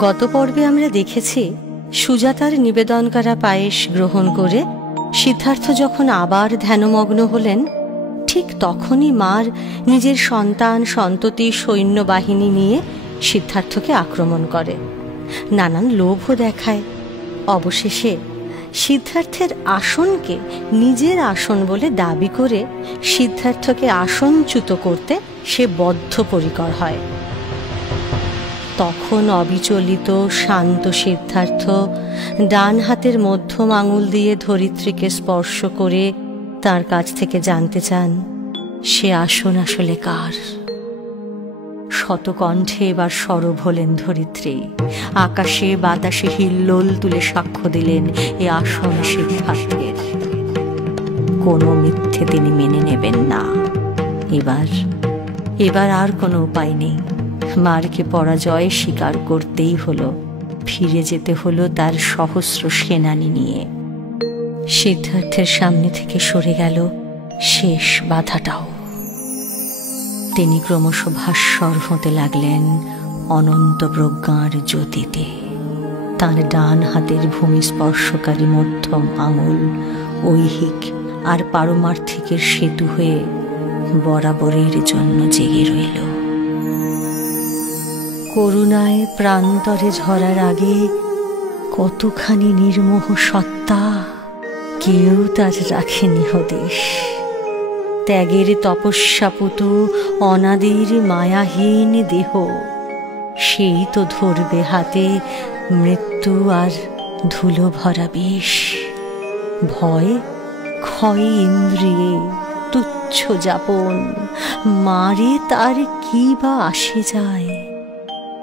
গত পর্বে আমরা দেখেছি সুজাতার নিবেদন করা পায়েস গ্রহণ করে সিদ্ধার্থ যখন আবার ধ্যানমগ্ন হলেন, ঠিক তখনই মার নিজের সন্তান সন্ততি সৈন্যবাহিনী নিয়ে সিদ্ধার্থকে আক্রমণ করে, নানান লোভও দেখায়। অবশেষে সিদ্ধার্থের আসনকে নিজের আসন বলে দাবি করে সিদ্ধার্থকে আসনচ্যুত করতে সে বদ্ধপরিকর হয়। তখন অবিচলিত শান্ত সিদ্ধার্থ ডান হাতের মধ্যম আঙুল দিয়ে ধরিত্রীকে স্পর্শ করে তার কাছ থেকে জানতে চান সে আসন আসলে কার। শতকণ্ঠে এবার সরব হলেন ধরিত্রী, আকাশে বাতাসে হিল্লোল তুলে সাক্ষ্য দিলেন এ আসন সিদ্ধার্থের। কোনো মিথ্যে তিনি মেনে নেবেন না। এবার আর কোনো উপায় নেই, মারকে পরাজয় স্বীকার করতেই হলো। ফিরে যেতে হলো তার সহস্র সেনানী নিয়ে। সিদ্ধার্থের সামনে থেকে সরে গেল শেষ বাধাটাও। তিনি ক্রমশ ভাস্বর হতে লাগলেন অনন্ত প্রজ্ঞার জ্যোতিতে। তার ডান হাতের ভূমি স্পর্শকারী মধ্যম আঙুল ঐহিক আর পারমার্থিকের সেতু হয়ে বরাবরের জন্য জেগে রইল। করুণায় প্রান্তরে ঝরার আগে কতখানি নির্মোহ সত্তা কেউ তার রাখেনি হদিশ। ত্যাগের তপস্যাপুতু অনাদির মায়াহীন দেহ, সেই তো ধরবে হাতে মৃত্যু আর ধুলো ভরা বিষ। ভয় ক্ষয় ইন্দ্রিয়ে তুচ্ছ যাপন, মারে তার কি বা আসে যায়।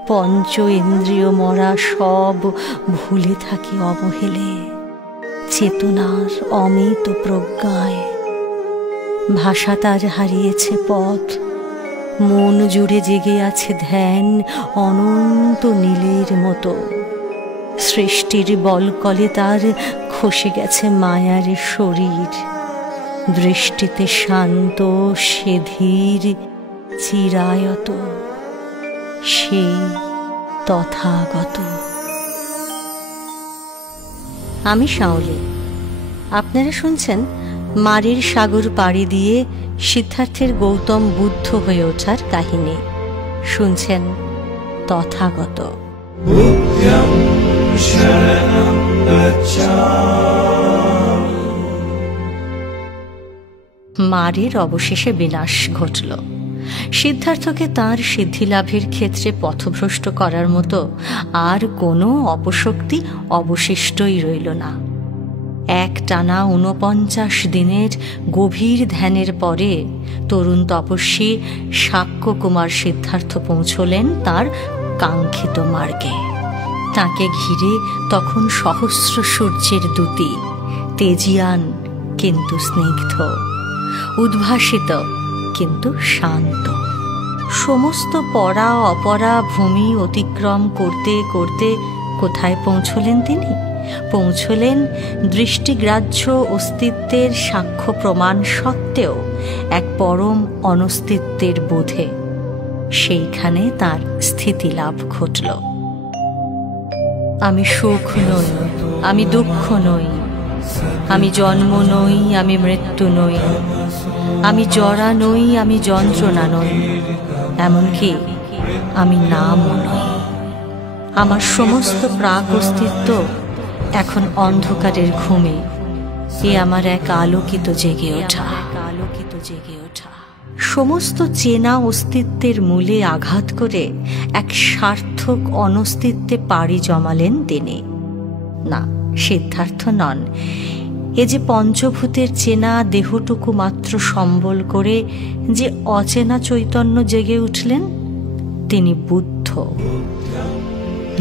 পঞ্চ ইন্দ্রিয় মরা সব ভুলে থাকে অবহেলে চেতনার অমিত প্রজ্ঞায়। ভাষা তার হারিয়েছে পথ, মন জুড়ে জেগে আছে ধ্যান অনন্ত নীলের মতো। সৃষ্টির বলকলে তার খসে গেছে মায়ার শরীর। দৃষ্টিতে শান্ত সে ধীর চিরায়ত, সে তথাগত। আমি শাওলি, আপনারা শুনছেন মারির সাগর পাড়ি দিয়ে সিদ্ধার্থের গৌতম বুদ্ধ হয়ে ওঠার কাহিনী। শুনছেন তথাগত। মারির অবশেষে বিনাশ ঘটল। সিদ্ধার্থকে তাঁর সিদ্ধিলাভের ক্ষেত্রে পথভ্রষ্ট করার মতো আর কোনো অপশক্তি অবশিষ্টই রইল না। একটানা 49 দিনের গভীর ধ্যানের পরে তরুণ তপস্বী শাক্যকুমার সিদ্ধার্থ পৌঁছলেন তার কাঙ্ক্ষিত মার্গে। তাকে ঘিরে তখন সহস্র সূর্যের দ্যুতি, তেজিয়ান কিন্তু স্নিগ্ধ, উদ্ভাসিত কিন্তু শান্ত। সমস্ত পরা অপরা ভূমি অতিক্রম করতে করতে কোথায় পৌঁছলেন তিনি? পৌঁছলেন দৃষ্টিগ্রাহ্য অস্তিত্বের সাক্ষ্য প্রমাণ সত্ত্বেও এক পরম অনস্তিত্বের বোধে। সেইখানে তার স্থিতিলাভ ঘটল। আমি সুখ নই, আমি দুঃখ নই, আমি জন্ম নই, আমি মৃত্যু নই, আমি জরা নই, আমি যন্ত্রণা নই, এমনকি আমি নামও নই। আমার সমস্ত প্রাক অস্তিত্ব এখন অন্ধকারের ঘুমে, এ আমার এক আলোকিত জেগে ওঠা। সমস্ত চেনা অস্তিত্বের মূলে আঘাত করে এক সার্থক অনস্তিত্বে পাড়ি জমালেন তিনি। না, সিদ্ধার্থ নন, এ যে পঞ্চভূতের চেনা দেহটুকু মাত্র সম্বল করে যে অচেনা চৈতন্য জেগে উঠলেন, তিনি বুদ্ধ।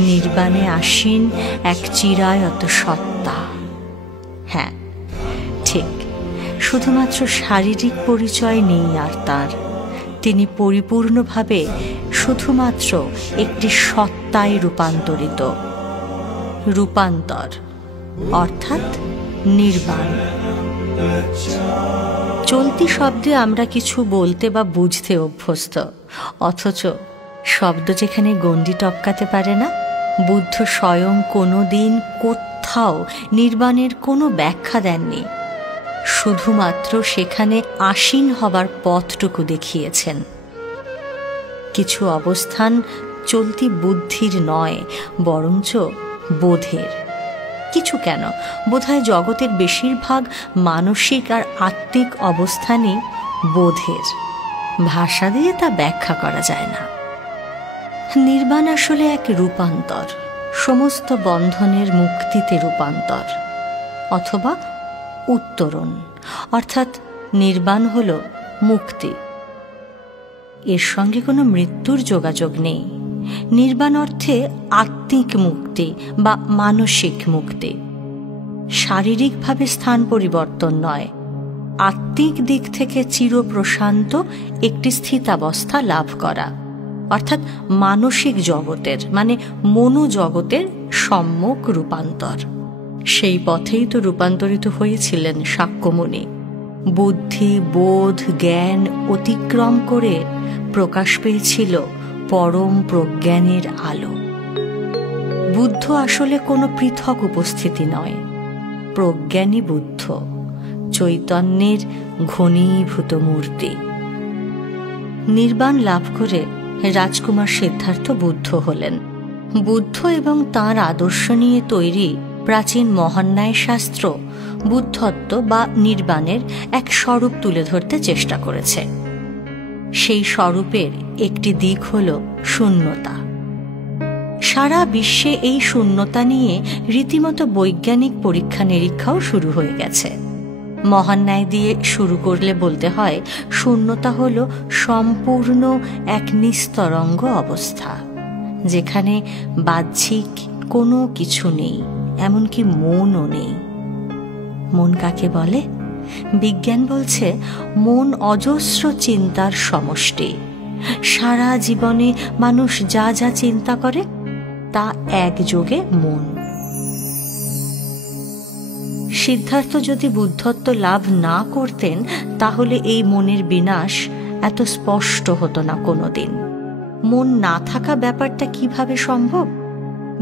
নির্বাণে আসীন এক চিরায়ত সত্তা। হ্যাঁ ঠিক, শুধুমাত্র শারীরিক পরিচয় নেই আর তার। তিনি পরিপূর্ণভাবে শুধুমাত্র একটি সত্তায় রূপান্তরিত। রূপান্তর অর্থাৎ নির্বাণ। চলতি শব্দে আমরা কিছু বলতে বা বুঝতে অভ্যস্ত, অথচ শব্দ যেখানে গণ্ডি টপকাতে পারে না বুদ্ধ স্বয়ং কোনো দিন কোথাও নির্বাণের কোনো ব্যাখ্যা দেননি, শুধুমাত্র সেখানে আসীন হবার পথটুকু দেখিয়েছেন। কিছু অবস্থান চলতি বুদ্ধির নয়, বরঞ্চ বোধের। কিছু কেন, বোধহয় জগতের বেশিরভাগ মানসিক আর আত্মিক অবস্থানই বোধের। ভাষা দিয়ে তা ব্যাখ্যা করা যায় না। নির্বাণ আসলে এক রূপান্তর, সমস্ত বন্ধনের মুক্তিতে রূপান্তর, অথবা উত্তরণ, অর্থাৎ নির্বাণ হল মুক্তি। এর সঙ্গে কোনো মৃত্যুর যোগাযোগ নেই। নির্বাণ অর্থে আত্মিক মুক্তি বা মানসিক মুক্তি, শারীরিকভাবে স্থান পরিবর্তন নয়, আত্মিক দিক থেকে চিরপ্রশান্ত একটি স্থিতাবস্থা লাভ করা, অর্থাৎ মানসিক জগতের মানে মনোজগতের সম্যক রূপান্তর। সেই পথেই তো রূপান্তরিত হয়েছিলেন শাক্যমুনি। বুদ্ধি, বোধ, জ্ঞান অতিক্রম করে প্রকাশ পেয়েছিল পরম প্রজ্ঞানের আলো। বুদ্ধ আসলে কোনো পৃথক উপস্থিতি নয়, প্রজ্ঞানী বুদ্ধ, চৈতন্যের ঘনীভূত মূর্তি। নির্বাণ লাভ করে রাজকুমার সিদ্ধার্থ বুদ্ধ হলেন। বুদ্ধ এবং তাঁর আদর্শ নিয়ে তৈরি প্রাচীন মহান্যায় শাস্ত্র বুদ্ধত্ব বা নির্বাণের এক স্বরূপ তুলে ধরতে চেষ্টা করেছে। সেই স্বরূপের একটি দিক হল শূন্যতা। সারা বিশ্বে এই শূন্যতা নিয়ে রীতিমতো বৈজ্ঞানিক পরীক্ষা নিরীক্ষাও শুরু হয়ে গেছে। মহান্যায় দিয়ে শুরু করলে বলতে হয়, শূন্যতা হল সম্পূর্ণ এক নিস্তরঙ্গ অবস্থা, যেখানে বাহ্যিক কোনো কিছু নেই, এমনকি মনও নেই। মন কাকে বলে? বিজ্ঞান বলছে মন অজস্র চিন্তার সমষ্টি। সারা জীবনে মানুষ যা যা চিন্তা করে তা একযোগে মন। সিদ্ধার্থ যদি বুদ্ধত্ব লাভ না করতেন, তাহলে এই মনের বিনাশ এত স্পষ্ট হতো না কোনোদিন। মন না থাকা ব্যাপারটা কিভাবে সম্ভব?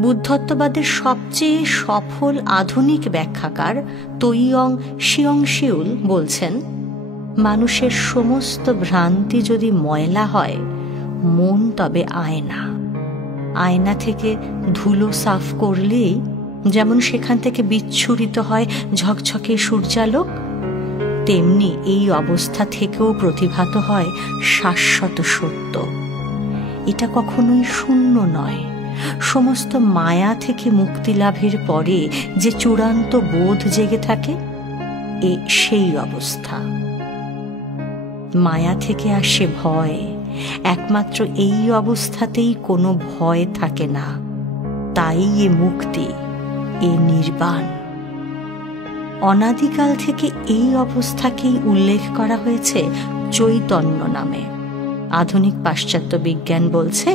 বুদ্ধত্ববাদের সবচেয়ে সফল আধুনিক ব্যাখ্যাকার তৈয়ং শিয়ংশিউল বলছেন, মানুষের সমস্ত ভ্রান্তি যদি ময়লা হয়, মন তবে আয়না। আয়না থেকে ধুলো সাফ করলেই যেমন সেখান থেকে বিচ্ছুরিত হয় ঝকঝকে সূর্যালোক, তেমনি এই অবস্থা থেকেও প্রতিভাত হয় শাশ্বত সত্য। এটা কখনোই শূন্য নয়। সমস্ত মায়া থেকে মুক্তি লাভের পরে যে চূড়ান্ত বোধ জেগে থাকে, সেই অবস্থা। মায়া থেকে আসে ভয়, একমাত্র এই অবস্থাতেই কোনো ভয় থাকে না। তাই এ মুক্তি, এ নির্বাণ। অনাদিকাল থেকে এই অবস্থাকেই উল্লেখ করা হয়েছে চৈতন্য নামে। আধুনিক পাশ্চাত্য বিজ্ঞান বলছে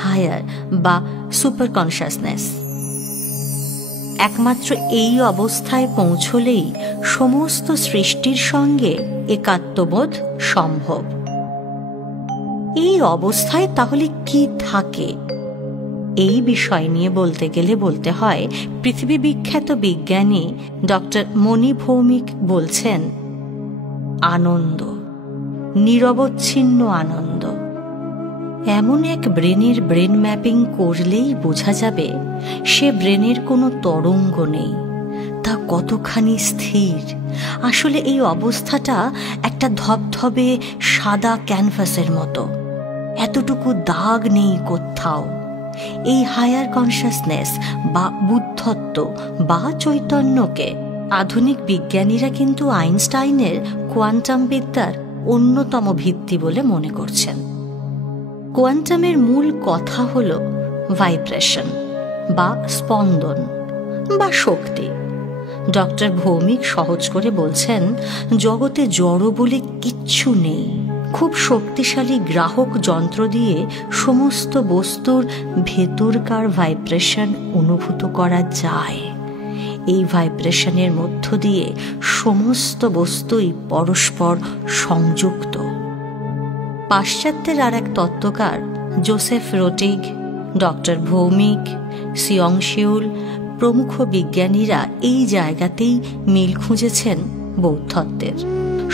হায়ার বা সুপার কনসাসনেস। একমাত্র এই অবস্থায় পৌঁছলেই সমস্ত সৃষ্টির সঙ্গে একাত্মবোধ সম্ভব। এই অবস্থায় তাহলে কি থাকে? এই বিষয় নিয়ে বলতে গেলে বলতে হয়, পৃথিবী বিখ্যাত বিজ্ঞানী ডক্টর মণি ভৌমিক বলছেন, আনন্দ, নিরবচ্ছিন্ন আনন্দ। এমন এক ব্রেনের ব্রেন ম্যাপিং করলেই বোঝা যাবে সে ব্রেনের কোনো তরঙ্গ নেই, তা কতখানি স্থির। আসলে এই অবস্থাটা একটা ধবধবে সাদা ক্যানভাসের মতো, এতটুকু দাগ নেই কোথাও। এই হায়ার কনসাসনেস বা বুদ্ধত্ব বা চৈতন্যকে আধুনিক বিজ্ঞানীরা কিন্তু আইনস্টাইনের কোয়ান্টাম বিদ্যার অন্যতম ভিত্তি বলে মনে করছেন। কোয়ান্টামের মূল কথা হল ভাইব্রেশন বা স্পন্দন বা শক্তি। ডক্টর ভৌমিক সহজ করে বলছেন, জগতে জড় বলে কিচ্ছু নেই। খুব শক্তিশালী গ্রাহক যন্ত্র দিয়ে সমস্ত বস্তুর ভেতরকার ভাইব্রেশন অনুভূত করা যায়। এই ভাইব্রেশনের মধ্য দিয়ে সমস্ত বস্তুই পরস্পর সংযুক্ত। পাশ্চাত্যের আর এক তত্ত্বকার জোসেফ রোটিগ, ডক্টর ভৌমিক, সিয়ংশিউল প্রমুখ বিজ্ঞানীরা এই জায়গাতেই মিল খুঁজেছেন বৌদ্ধত্বের।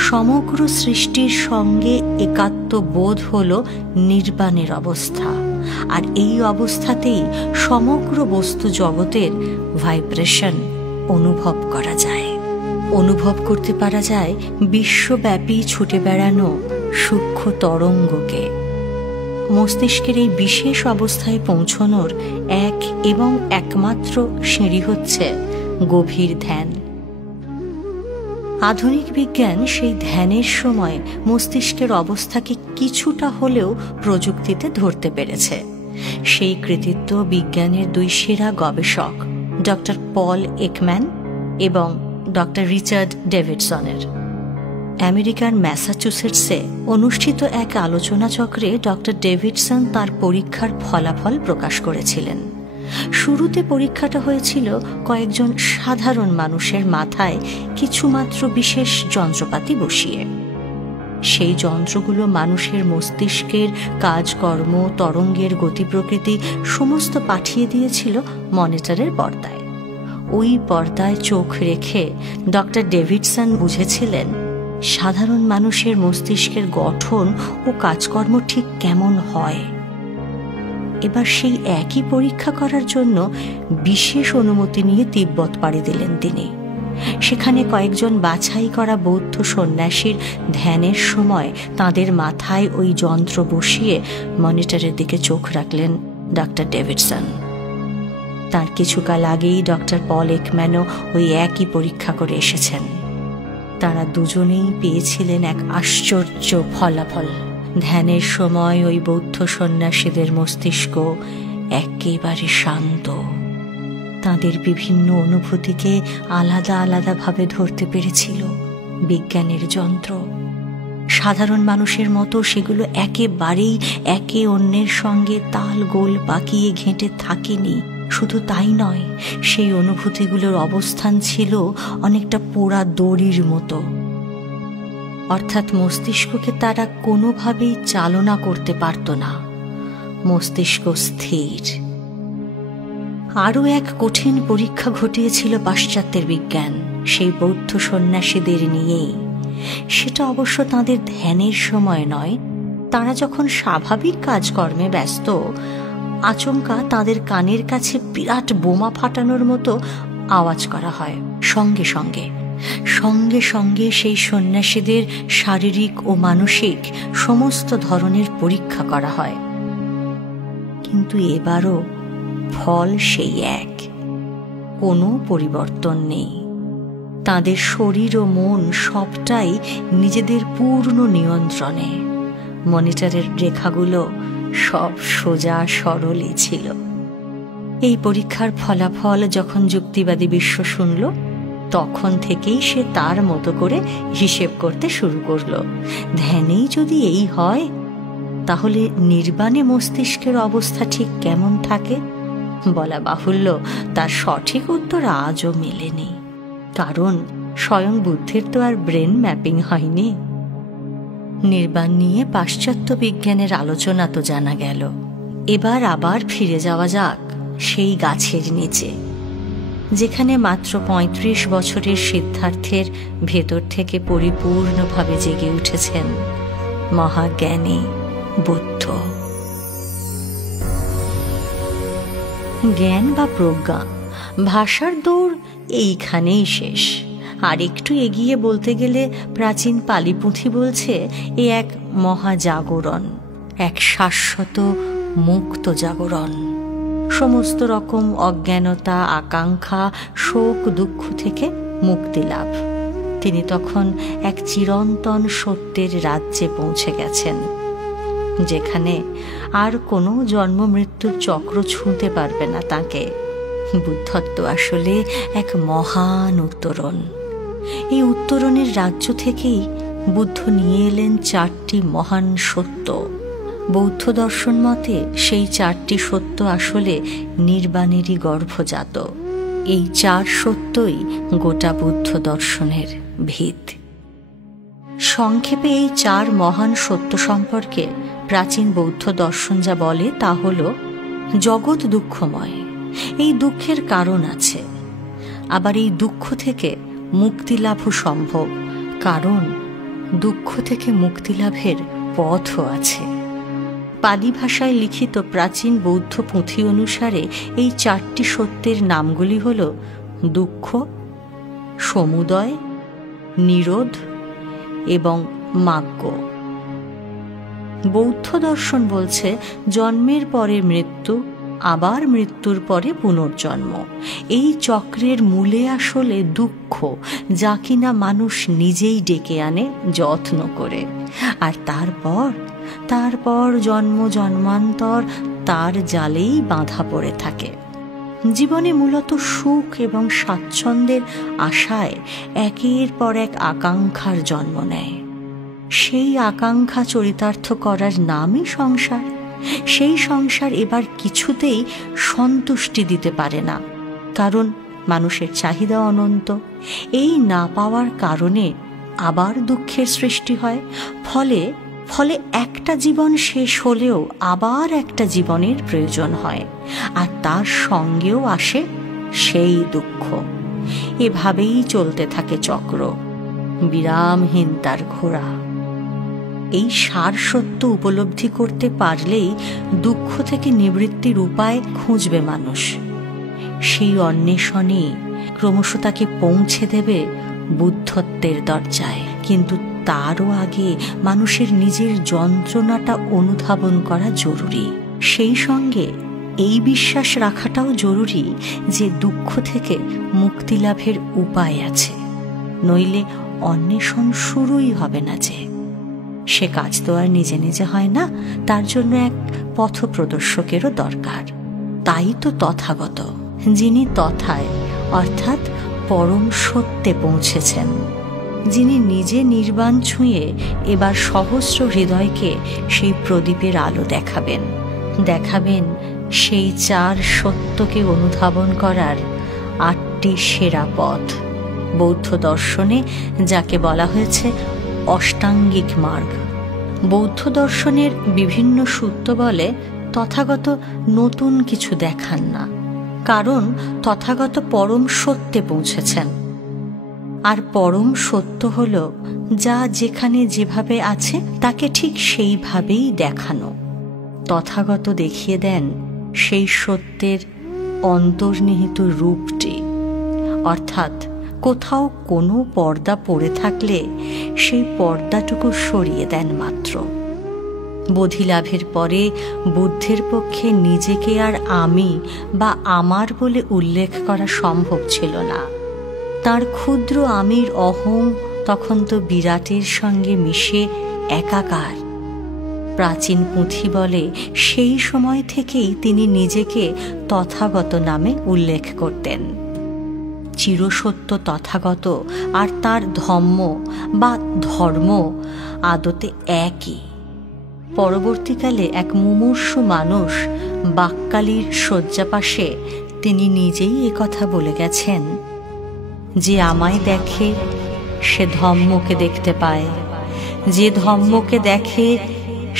সমগ্র সৃষ্টির সঙ্গে একাত্ম বোধ হল নির্বাণের অবস্থা, আর এই অবস্থাতেই সমগ্র বস্তু জগতের ভাইব্রেশন অনুভব করা যায়। অনুভব করতে পারা যায় বিশ্বব্যাপী ছুটে বেড়ানো সূক্ষ্ম তরঙ্গকে। মস্তিষ্কের এই বিশেষ অবস্থায় পৌঁছনোর এক এবং একমাত্র সিঁড়ি হচ্ছে গভীর ধ্যান। আধুনিক বিজ্ঞান সেই ধ্যানের সময় মস্তিষ্কের অবস্থাকে কিছুটা হলেও প্রযুক্তিতে ধরতে পেরেছে। সেই কৃতিত্ব বিজ্ঞানের দুই সেরা গবেষক ডক্টর পল একম্যান এবং ডক্টর রিচার্ড ডেভিডসনের। আমেরিকার ম্যাসাচুসেটসে অনুষ্ঠিত এক আলোচনা চক্রে ডক্টর ডেভিডসন তার পরীক্ষার ফলাফল প্রকাশ করেছিলেন। শুরুতে পরীক্ষাটা হয়েছিল কয়েকজন সাধারণ মানুষের মাথায় কিছুমাত্র বিশেষ যন্ত্রপাতি বসিয়ে। সেই যন্ত্রগুলো মানুষের মস্তিষ্কের কাজকর্ম, তরঙ্গের গতি প্রকৃতি সমস্ত পাঠিয়ে দিয়েছিল মনিটরের পর্দায়। ওই পর্দায় চোখ রেখে ডক্টর ডেভিডসন বুঝেছিলেন সাধারণ মানুষের মস্তিষ্কের গঠন ও কাজকর্ম ঠিক কেমন হয়। এবার সেই একই পরীক্ষা করার জন্য বিশেষ অনুমতি নিয়ে তিব্বত পাড়ি দিলেন তিনি। সেখানে কয়েকজন বাছাই করা বৌদ্ধ সন্ন্যাসীর ধ্যানের সময় তাদের মাথায় ওই যন্ত্র বসিয়ে মনিটরের দিকে চোখ রাখলেন ডক্টর ডেভিডসন। তার কিছুকাল আগেই ডক্টর পল একম্যানও ওই একই পরীক্ষা করে এসেছেন। তারা দুজনেই পেয়েছিলেন এক আশ্চর্য ফলাফল। ধ্যানের সময় ওই বৌদ্ধ সন্ন্যাসীদের মস্তিষ্ক একেবারে শান্ত। তাদের বিভিন্ন অনুভূতিকে আলাদা আলাদাভাবে ধরতে পেরেছিল বিজ্ঞানের যন্ত্র। সাধারণ মানুষের মতো সেগুলো একেবারেই একে অন্যের সঙ্গে তাল গোল পাকিয়ে ঘেঁটে থাকেনি। শুধু তাই নয়, সেই অনুভূতিগুলোর অবস্থান ছিল অনেকটা পোড়া দড়ির মতো। অর্থাৎ মস্তিষ্ককে তারা কোনোভাবেই চালনা করতে পারত না। মস্তিষ্ক স্থির। আরও এক কঠিন পরীক্ষা ঘটিয়েছিল পাশ্চাত্যের বিজ্ঞান সেই বৌদ্ধ সন্ন্যাসীদের নিয়েই। সেটা অবশ্য তাদের ধ্যানের সময় নয়। তারা যখন স্বাভাবিক কাজকর্মে ব্যস্ত, আচমকা তাদের কানের কাছে বিরাট বোমা ফাটানোর মতো আওয়াজ করা হয়। সঙ্গে সঙ্গে সঙ্গে সঙ্গে সেই সন্ন্যাসীদের শারীরিক ও মানসিক সমস্ত ধরনের পরীক্ষা করা হয়। কিন্তু এবারও ফল সেই এক, কোনো পরিবর্তন নেই। তাদের শরীর ও মন সবটাই নিজেদের পূর্ণ নিয়ন্ত্রণে। মনিটরের রেখাগুলো সব সোজা সরলই ছিল। এই পরীক্ষার ফলাফল যখন যুক্তিবাদী বিশ্ব শুনল, তখন থেকেই সে তার মতো করে হিসেব করতে শুরু করলো। ধ্যানেই যদি এই হয়, তাহলে নির্বাণে মস্তিষ্কের অবস্থা ঠিক কেমন থাকে? বলা বাহুল্য, তার সঠিক উত্তর আজও মেলেনি। কারণ স্বয়ং বুদ্ধের তো আর ব্রেন ম্যাপিং হয়নি। নির্বাণ নিয়ে পাশ্চাত্য বিজ্ঞানের আলোচনা তো জানা গেল। এবার আবার ফিরে যাওয়া যাক সেই গাছের নিচে, যেখানে মাত্র ৩৫ বছরের সিদ্ধার্থের ভেতর থেকে পরিপূর্ণভাবে জেগে উঠেছেন মহাজ্ঞানী বুদ্ধ। জ্ঞান বা প্রজ্ঞা, ভাষার দৌড় এইখানেই শেষ। আর একটু এগিয়ে বলতে গেলে প্রাচীন পালি পুঁথি বলছে এ এক মহাজাগরণ, এক শাশ্বত মুক্ত জাগরণ। সমস্ত রকম অজ্ঞানতা, আকাঙ্ক্ষা, শোক, দুঃখ থেকে মুক্তি লাভ। তিনি তখন এক চিরন্তন সত্যের রাজ্যে পৌঁছে গেছেন, যেখানে আর কোনো জন্ম মৃত্যুর চক্র ছুঁতে পারবে না তাকে। বুদ্ধত্ব আসলে এক মহান উত্তরণ। এই উত্তরণের রাজ্য থেকেই বুদ্ধ নিয়ে এলেন 4টি মহান সত্য। বৌদ্ধ দর্শন মতে সেই 4টি সত্য আসলে নির্বাণেরই গর্ভজাত। এই 4 সত্যই গোটা বুদ্ধ দর্শনের ভিত। সংক্ষেপে এই 4 মহান সত্য সম্পর্কে প্রাচীন বৌদ্ধ দর্শন যা বলে তা হল, জগৎ দুঃখময়, এই দুঃখের কারণ আছে, আবার এই দুঃখ থেকে মুক্তি লাভও সম্ভব, কারণ দুঃখ থেকে মুক্তিলাভের পথও আছে। পালি ভাষায় লিখিত প্রাচীন বৌদ্ধ পুঁথি অনুসারে এই 4টি সত্যের নামগুলি হল দুঃখ, সমুদয়, নিরোধ এবং মার্গ। বৌদ্ধ দর্শন বলছে জন্মের পরে মৃত্যু, আবার মৃত্যুর পরে পুনর্জন্ম। এই চক্রের মূলে আসলে দুঃখ, যা কিনা মানুষ নিজেই ডেকে আনে যত্ন করে, আর তারপর জন্ম জন্মান্তর তার জালেই বাঁধা পড়ে থাকে। জীবনে মূলত সুখ এবং স্বাচ্ছন্দ্যের আশায় একের পর এক আকাঙ্ক্ষার জন্ম নেয়। সেই আকাঙ্ক্ষা চরিতার্থ করার নামই সংসার। সেই সংসার এবার কিছুতেই সন্তুষ্টি দিতে পারে না, কারণ মানুষের চাহিদা অনন্ত। এই না পাওয়ার কারণে আবার দুঃখের সৃষ্টি হয়। ফলে একটা জীবন শেষ হলেও আবার একটা জীবনের প্রয়োজন হয়, আর তার সঙ্গেও আসে সেই দুঃখ। এভাবেই চলতে থাকে চক্র, বিরামহীন তার ঘোড়া। এই সার সত্য উপলব্ধি করতে পারলেই দুঃখ থেকে নিবৃত্তির উপায় খুঁজবে মানুষ। সেই অন্বেষণে ক্রমশ তাকে পৌঁছে দেবে বুদ্ধত্বের দরজায়। কিন্তু তারও আগে মানুষের নিজের যন্ত্রণাটা অনুধাবন করা জরুরি। সেই সঙ্গে এই বিশ্বাস রাখাটাও জরুরি যে দুঃখ থেকে মুক্তি লাভের উপায় আছে, নইলে অন্বেষণ শুরুই হবে না। যে সে কাজ তো আর নিজে নিজে হয় না, তার জন্য এক পথপ্রদর্শকেরও দরকার। তাই তো তথাগত, যিনি তথায় অর্থাৎ পরম সত্যে পৌঁছেছেন, যিনি নিজে নির্বাণ ছুঁয়ে এবার সহস্র হৃদয়কে সেই প্রদীপের আলো দেখাবেন সেই 4 সত্যকে অনুধাবন করার 8টি সেরা পথ। বৌদ্ধ দর্শনে যাকে বলা হয়েছে অষ্টাঙ্গিক মার্গ। বৌদ্ধ দর্শনের বিভিন্ন সূত্র বলে তথাগত নতুন কিছু দেখান না, কারণ তথাগত পরম সত্যে পৌঁছেছেন। আর পরম সত্য হল যা যেখানে যেভাবে আছে তাকে ঠিক সেইভাবেই দেখানো। তথাগত দেখিয়ে দেন সেই সত্যের অন্তর্নিহিত রূপটি, অর্থাৎ কোথাও কোনো পর্দা পড়ে থাকলে সেই পর্দাটুকু সরিয়ে দেন মাত্র। বোধিলাভের পরে বুদ্ধের পক্ষে নিজেকে আর আমি বা আমার বলে উল্লেখ করা সম্ভব ছিল না। তার ক্ষুদ্র আমির অহং তখন তো বিরাটের সঙ্গে মিশে একাকার। প্রাচীন পুঁথি বলে সেই সময় থেকেই তিনি নিজেকে তথাগত নামে উল্লেখ করতেন। চিরসত্য তথাগত আর তার ধম্ম বা ধর্ম আদতে একই। পরবর্তীকালে এক মুমূর্ষু মানুষ বাক্যালির শয্যাপাশে তিনি নিজেই একথা বলে গেছেন যে আমায় দেখে সে ধম্মকে দেখতে পায়, যে ধম্মকে দেখে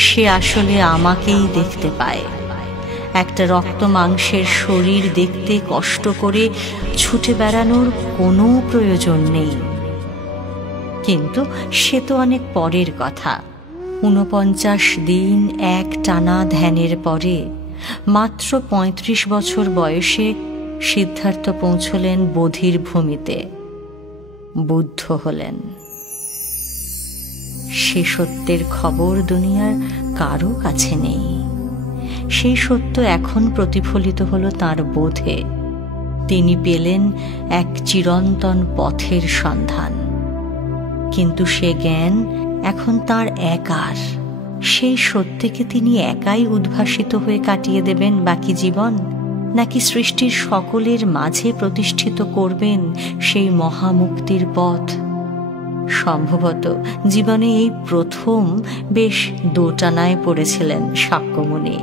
সে আসলে আমাকেই দেখতে পায়। একটা রক্ত মাংসের শরীর দেখতে কষ্ট করে ছুটে বেড়ানোর কোনো প্রয়োজন নেই। কিন্তু সে তো অনেক পরের কথা। 49 দিন এক টানা ধ্যানের পরে মাত্র 35 বছর বয়সে সিদ্ধার্থ পৌঁছলেন বোধির ভূমিতে, বুদ্ধ হলেন। সে সত্যের খবর দুনিয়ার কারো কাছে নেই। সেই সত্য এখন প্রতিফলিত হলো তাঁর বোধে। তিনি পেলেন এক চিরন্তন পথের সন্ধান, কিন্তু সে জ্ঞান এখন তাঁর একার। সেই সত্যকে তিনি একাই উদ্ভাসিত হয়ে কাটিয়ে দেবেন বাকি জীবন, নাকি সৃষ্টির সকলের মাঝে প্রতিষ্ঠিত করবেন সেই মহামুক্তির পথ? সম্ভবত জীবনে এই প্রথম বেশ দোটানায় পড়েছিলেন শাক্যমুনি।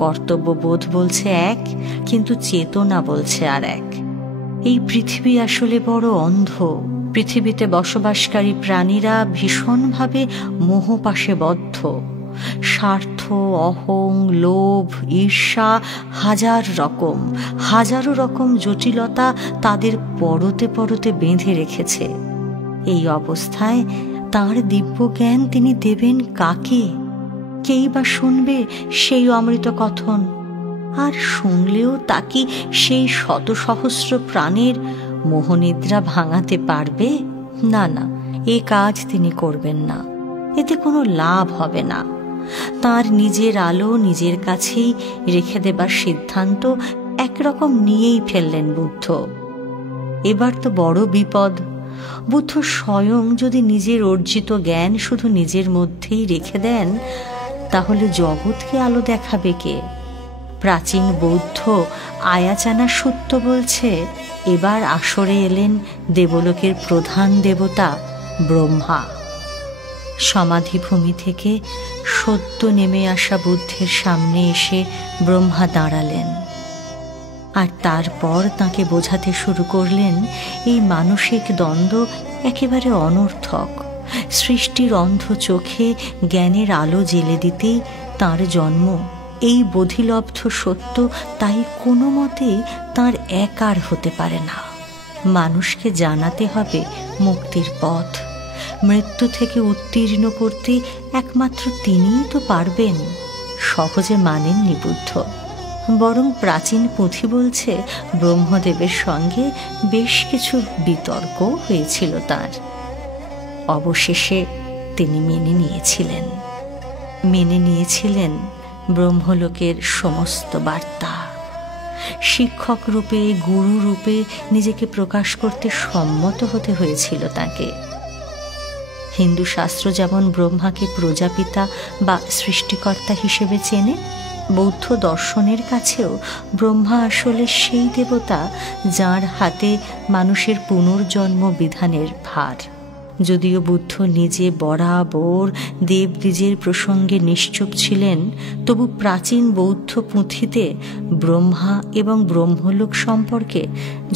কর্তব্যবোধ বলছে এক, কিন্তু চেতনা বলছে আর এক। এই পৃথিবী আসলে বড় অন্ধ। পৃথিবীতে বসবাসকারী প্রাণীরা ভীষণভাবে মোহপাশে বদ্ধ। স্বার্থ, অহং, লোভ, ঈর্ষা, হাজারো রকম জটিলতা তাদের পরতে পরতে বেঁধে রেখেছে। এই অবস্থায় তাঁর দিব্য জ্ঞান তিনি দেবেন কাকে? কেই বা শুনবে সেই অমৃত কথন? আর শুনলেও তা কি সেই শত সহস্র প্রাণের মোহনিদ্রা ভাঙাতে পারবে? না, এ কাজ তিনি করবেন না। এতে কোনো লাভ হবে না। তার নিজের আলো নিজের কাছেই রেখে দেবার সিদ্ধান্ত একরকম নিয়েই ফেললেন বুদ্ধ। এবার তো বড় বিপদ। বুদ্ধ স্বয়ং যদি নিজের অর্জিত জ্ঞান শুধু নিজের মধ্যেই রেখে দেন, তাহলে জগৎকে আলো দেখাবে কে? প্রাচীন বৌদ্ধ আয়াচানা সূত্র বলছে, এবার আসরে এলেন দেবলোকের প্রধান দেবতা ব্রহ্মা। সমাধিভূমি থেকে সদ্য নেমে আসা বুদ্ধের সামনে এসে ব্রহ্মা দাঁড়ালেন, আর তারপর তাকে বোঝাতে শুরু করলেন এই মানসিক দ্বন্দ্ব একেবারে অনর্থক। সৃষ্টির অন্ধ চোখে জ্ঞানের আলো জ্বেলে দিতেই তাঁর জন্ম। এই বোধিলব্ধ সত্য তাই কোনো মতেই তাঁর একার হতে পারে না। মানুষকে জানাতে হবে মুক্তির পথ। মৃত্যু থেকে উত্তীর্ণ করতে একমাত্র তিনিই তো পারবেন। সহজে মানেননি বুদ্ধ, বরং প্রাচীন পুঁথি বলছে ব্রহ্মদেবের সঙ্গে বেশ কিছু বিতর্ক হয়েছিল তার। অবশেষে তিনি মেনে নিয়েছিলেন ব্রহ্মলোকের সমস্ত বার্তা। শিক্ষক রূপে, গুরু রূপে নিজেকে প্রকাশ করতে সম্মত হতে হয়েছিল তাকে। হিন্দু শাস্ত্র যেমন ব্রহ্মাকে প্রজাপিতা বা সৃষ্টিকর্তা হিসেবে চেনে, বৌদ্ধ দর্শনের কাছেও ব্রহ্মা আসলে সেই দেবতা যার হাতে মানুষের পুনর্জন্ম বিধানের ভার। যদিও বুদ্ধ নিজে বরাবর দেবদ্বিজের প্রসঙ্গে নিশ্চুপ ছিলেন, তবু প্রাচীন বৌদ্ধ পুঁথিতে ব্রহ্মা এবং ব্রহ্মলোক সম্পর্কে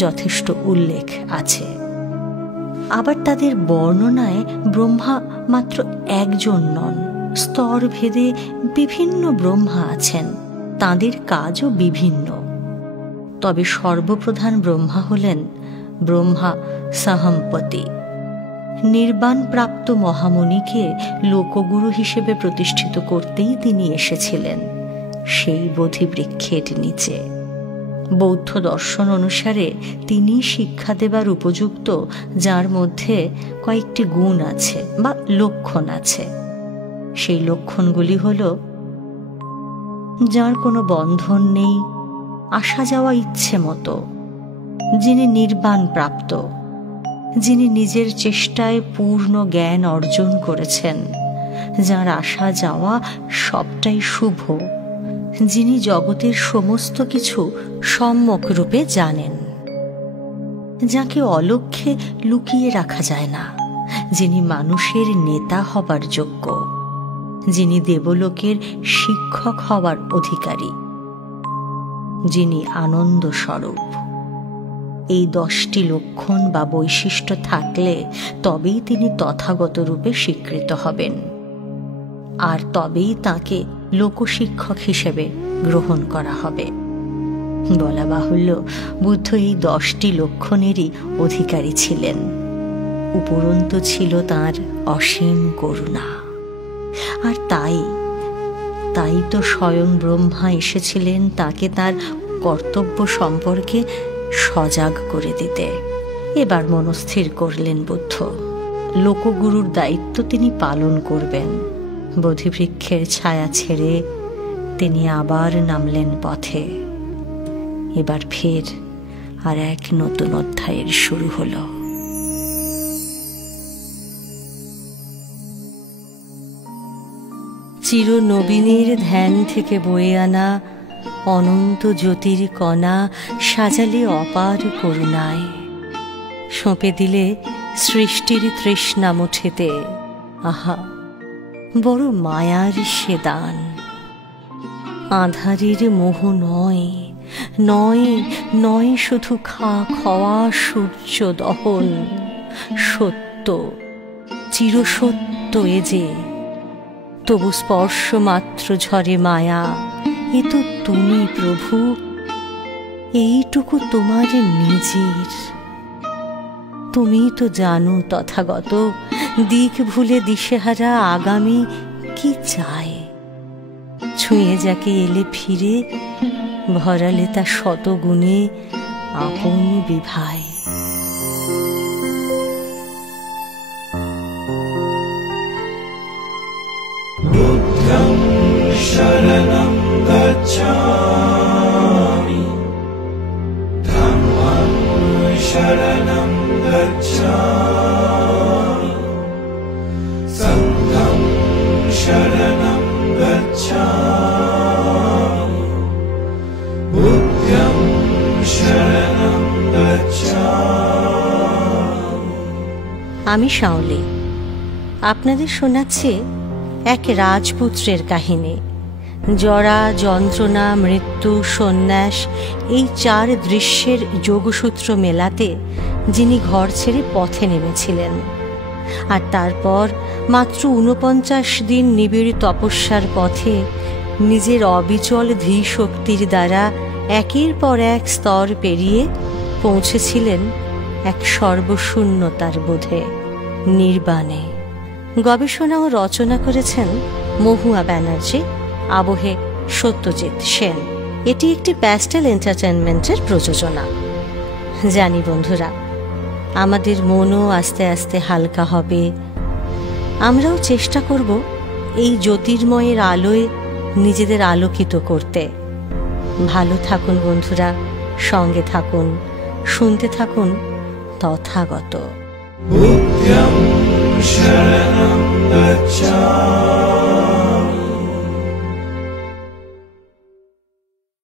যথেষ্ট উল্লেখ আছে। আবার তাদের বর্ণনায় ব্রহ্মা মাত্র একজন নন, স্তর ভেদে বিভিন্ন ব্রহ্মা আছেন, তাদের কাজও বিভিন্ন। তবে সর্বপ্রধান ব্রহ্মা হলেন ব্রহ্মা সাহম্পতি। নির্বাণ প্রাপ্ত মহামুনিকে লোকগুরু হিসেবে প্রতিষ্ঠিত করতেই তিনি এসেছিলেন সেই বোধিবৃক্ষের নিচে। বৌদ্ধ দর্শন অনুসারে তিনি শিক্ষা দেবার উপযুক্ত, যার মধ্যে কয়েকটি গুণ আছে বা লক্ষণ আছে। সেই লক্ষণগুলি হল: যার কোনো বন্ধন নেই, আসা যাওয়া ইচ্ছে মতো, যিনি নির্বাণ প্রাপ্ত, যিনি নিজের চেষ্টায় পূর্ণ জ্ঞান অর্জন করেছেন, যার আসা যাওয়া সবটাই শুভ, যিনি জগতের সমস্ত কিছু সম্যক রূপে জানেন, যাকে অলক্ষ্যে লুকিয়ে রাখা যায় না, যিনি মানুষের নেতা হবার যোগ্য, যিনি দেবলোকের শিক্ষক হবার অধিকারী, যিনি আনন্দ স্বরূপ। এই 10টি লক্ষণ বা বৈশিষ্ট্য থাকলে তবেই তিনি তথাগত রূপে স্বীকৃত হবেন, আর তবেই তাকে লোকশিক্ষক হিসেবে গ্রহণ করা হবে। বলা বাহুল্য, বুদ্ধ এই 10টি লক্ষণেরই অধিকারী ছিলেন। উপরন্তু ছিল তাঁর অসীম করুণা। আর তাই তো স্বয়ং ব্রহ্মা এসেছিলেন তাকে তার কর্তব্য সম্পর্কে সজাগ করে দিতে। এবার মনস্থির করলেন বুদ্ধ, লোকগুরুর দায়িত্ব তিনি পালন করবেন। বোধিবৃক্ষের ছায়া ছেড়ে তিনি আবার নামলেন পথে। এবার ফের আর এক নতুন অধ্যায়ের শুরু হলো। চিরনবীনের ধ্যান থেকে বয়ে আনা অনন্ত জ্যোতির কণা সাজালে অপার করুণায়, সঁপে দিলে সৃষ্টির তৃষ্ণা মুঠেতে। আহা, বড় মায়ার সে দান। আঁধারের মোহ নয়, নয় নয় শুধু খাওয়া সূর্য দহন, সত্য, চিরসত্য এ যে। তবু স্পর্শ মাত্র ঝরে মায়া। এ তো তুমি প্রভু, এইটুকু তোমার নিজের। তুমি তো জানো তথাগত, দিক ভুলে দিশেহারা আগামী কি চায়। ছুঁয়ে যাকে এলে ফিরে, ভরালে তা শতগুণে আপন বিভায়। বুদ্ধং শরণং গচ্ছামি, ধম্মং শরণং গচ্ছামি, সংঘং শরণং গচ্ছামি, বুদ্ধং শরণং গচ্ছামি। আমি শাওলি, আপনাদের শোনাচ্ছি এক রাজপুত্রের কাহিনী। জরা, যন্ত্রণা, মৃত্যু, সন্ন্যাস, এই 4 দৃশ্যের যোগসূত্র মেলাতে যিনি ঘর ছেড়ে পথে নেমেছিলেন। আর তারপর মাত্র 49 দিন নিবিড় তপস্যার পথে নিজের অবিচল ধীশক্তির দ্বারা একের পর এক স্তর পেরিয়ে পৌঁছেছিলেন এক সর্বশূন্যতার বোধে, নির্বাণে। গবেষণা ও রচনা করেছেন মহুয়া ব্যানার্জি, আবহে সত্যজিৎ সেন। এটি একটি প্যাস্টেল এন্টারটেনমেন্টের প্রযোজনা। জানি বন্ধুরা, আমাদের মনও আস্তে আস্তে হালকা হবে। আমরাও চেষ্টা করব এই জ্যোতির্ময়ের আলোয় নিজেদের আলোকিত করতে। ভালো থাকুন বন্ধুরা, সঙ্গে থাকুন, শুনতে থাকুন তথাগত। বুদ্ধং শরণং গচ্ছামি।